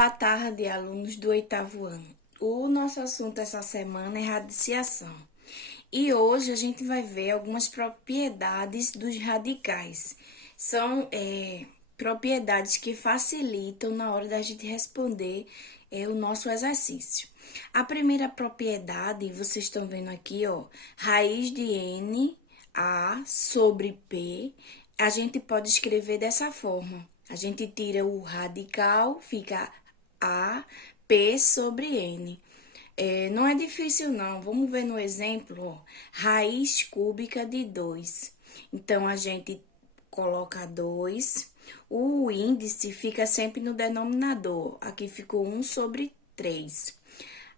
Boa tarde, alunos do oitavo ano. O nosso assunto essa semana é radiciação. E hoje a gente vai ver algumas propriedades dos radicais. São propriedades que facilitam na hora da gente responder o nosso exercício. A primeira propriedade, vocês estão vendo aqui, ó, raiz de n a sobre p, a gente pode escrever dessa forma. A gente tira o radical, fica a p sobre n. Não é difícil, não. Vamos ver no exemplo, ó. Raiz cúbica de 2. Então, a gente coloca 2. O índice fica sempre no denominador. Aqui ficou 1 sobre 3.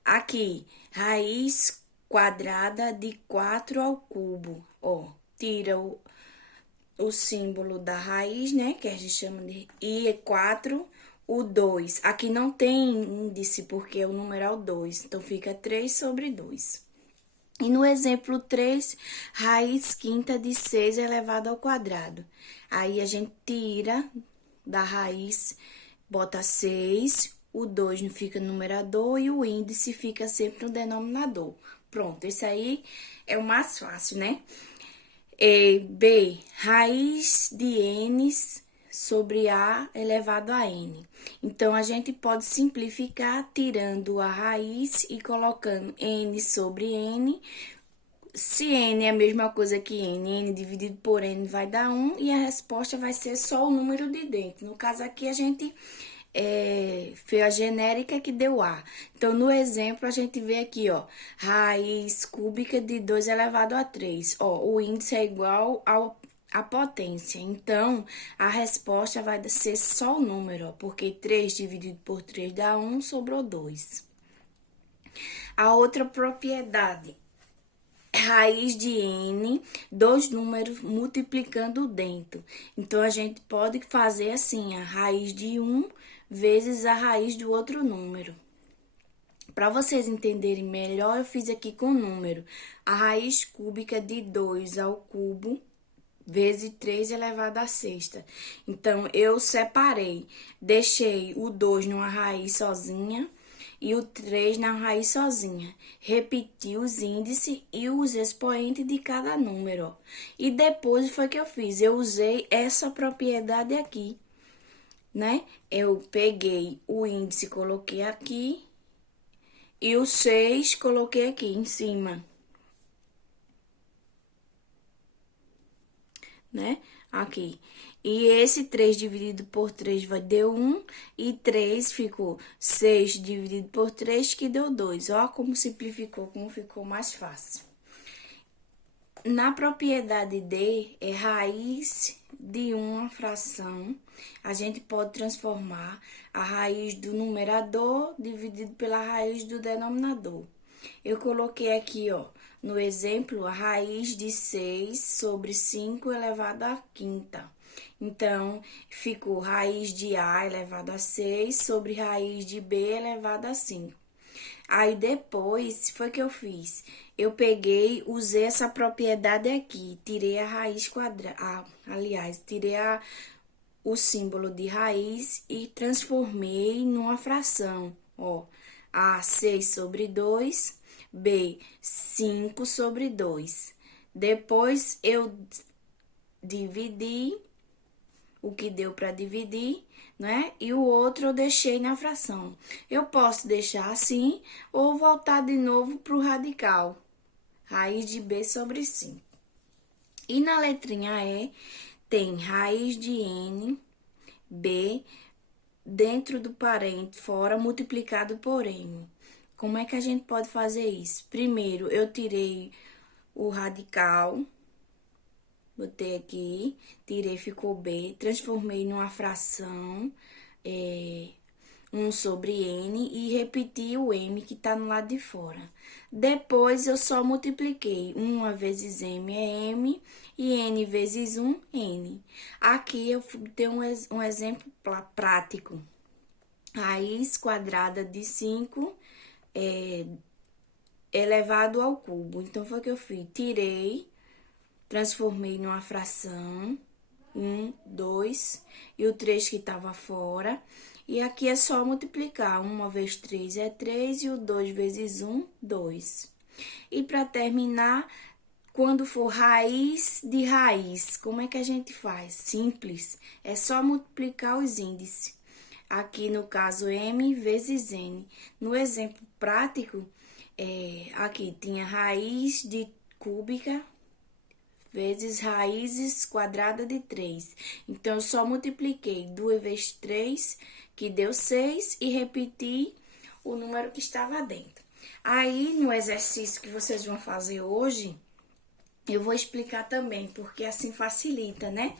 Aqui, raiz quadrada de 4 ao cubo. Ó, tira o símbolo da raiz, né? Que a gente chama de I é 4. O 2, aqui não tem índice porque é o numeral 2, então fica 3 sobre 2. E no exemplo 3, raiz quinta de 6 elevado ao quadrado. Aí a gente tira da raiz, bota 6, o 2 não fica no numerador e o índice fica sempre no denominador. Pronto, esse aí é o mais fácil, né? B, raiz de n sobre a elevado a n. Então, a gente pode simplificar tirando a raiz e colocando n sobre n. Se n é a mesma coisa que n dividido por n vai dar 1 e a resposta vai ser só o número de dentro. No caso aqui, a gente fez a genérica que deu A. Então, no exemplo, a gente vê aqui, ó, raiz cúbica de 2 elevado a 3. Ó, o índice é igual a potência. Então, a resposta vai ser só o número, ó, porque 3 dividido por 3 dá 1, sobrou 2. A outra propriedade, raiz de n, dois números multiplicando dentro. Então, a gente pode fazer assim, a raiz de 1 vezes a raiz do outro número. Para vocês entenderem melhor, eu fiz aqui com o número. A raiz cúbica de 2 ao cubo vezes 3 elevado à sexta. Então, eu separei, deixei o 2 numa raiz sozinha e o 3 na raiz sozinha. Repeti os índices e os expoentes de cada número. E depois foi que eu fiz, eu usei essa propriedade aqui, né? Eu peguei o índice, coloquei aqui e o 6 coloquei aqui em cima. Né? Aqui. E esse 3 dividido por 3 vai dar 1, e 3 ficou 6 dividido por 3, que deu 2. Ó como simplificou, como ficou mais fácil. Na propriedade D, é raiz de uma fração. A gente pode transformar a raiz do numerador dividido pela raiz do denominador. Eu coloquei aqui, ó, no exemplo, a raiz de 6 sobre 5 elevado à quinta. Então, ficou raiz de A elevado a 6 sobre raiz de B elevado a 5. Aí, depois, foi que eu fiz. Eu peguei, usei essa propriedade aqui, tirei a raiz quadrada, tirei o símbolo de raiz e transformei numa fração, ó. A, 6 sobre 2, B, 5 sobre 2. Depois, eu dividi o que deu para dividir, né? E o outro eu deixei na fração. Eu posso deixar assim ou voltar de novo para o radical. Raiz de B sobre 5. E na letrinha E, tem raiz de N, B, dentro do parente, fora, multiplicado por M. Como é que a gente pode fazer isso? Primeiro, eu tirei o radical, botei aqui, tirei, ficou B, transformei numa fração, 1 sobre N, e repeti o M que tá no lado de fora. Depois, eu só multipliquei. 1 vezes M é M, e N vezes 1, N. Aqui, eu tenho um exemplo prático. Raiz quadrada de 5 elevado ao cubo. Então, foi o que eu fiz. Tirei, transformei numa fração, 1, 2, e o 3 que estava fora. E aqui é só multiplicar. 1 vezes 3 é 3 e o 2 vezes 1, 2. E para terminar, quando for raiz de raiz, como é que a gente faz? Simples, é só multiplicar os índices. Aqui no caso, m vezes n. No exemplo prático, aqui tinha raiz de cúbica vezes raízes quadrada de 3. Então, eu só multipliquei 2 vezes 3, que deu 6, e repeti o número que estava dentro. Aí, no exercício que vocês vão fazer hoje, eu vou explicar também, porque assim facilita, né?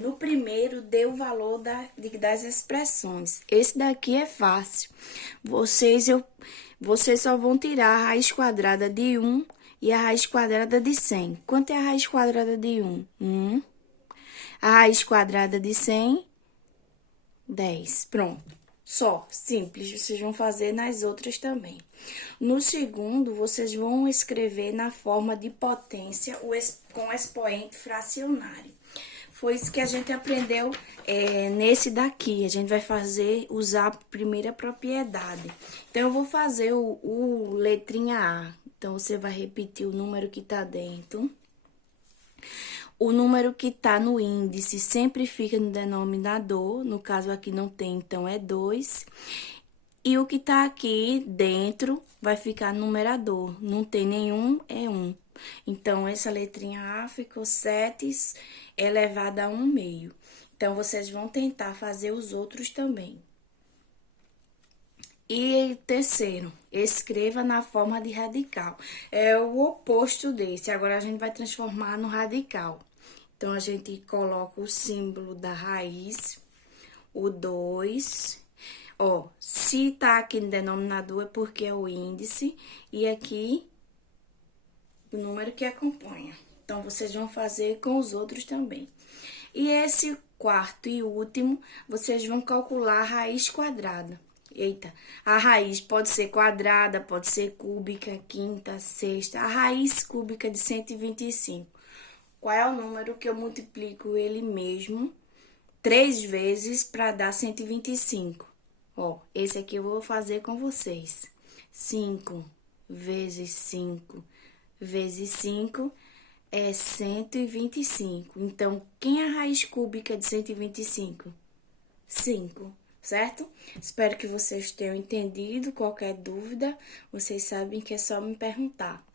No primeiro, deu o valor das expressões. Esse daqui é fácil. Vocês só vão tirar a raiz quadrada de 1 e a raiz quadrada de 100. Quanto é a raiz quadrada de 1? 1. A raiz quadrada de 100, 10. Pronto. Só, simples, vocês vão fazer nas outras também. No segundo, vocês vão escrever na forma de potência com expoente fracionário. Foi isso que a gente aprendeu nesse daqui. A gente vai usar a primeira propriedade. Então, eu vou fazer o letrinha A. Então, você vai repetir o número que tá dentro. O número que tá no índice sempre fica no denominador. No caso, aqui não tem, então é 2. E o que tá aqui dentro vai ficar no numerador. Não tem nenhum, é 1. Então, essa letrinha A ficou 7 elevado a 1 meio. Então, vocês vão tentar fazer os outros também. E terceiro, escreva na forma de radical. É o oposto desse. Agora, a gente vai transformar no radical. Então, a gente coloca o símbolo da raiz, o 2. Ó, se tá aqui no denominador é porque é o índice e aqui o número que acompanha. Então, vocês vão fazer com os outros também. E esse quarto e último, vocês vão calcular a raiz quadrada. Eita, a raiz pode ser quadrada, pode ser cúbica, quinta, sexta. A raiz cúbica de 125. Qual é o número que eu multiplico ele mesmo 3 vezes para dar 125? Ó, esse aqui eu vou fazer com vocês. 5 vezes 5 vezes 5 é 125. Então, quem é a raiz cúbica de 125? 5, certo? Espero que vocês tenham entendido. Qualquer dúvida, vocês sabem que é só me perguntar.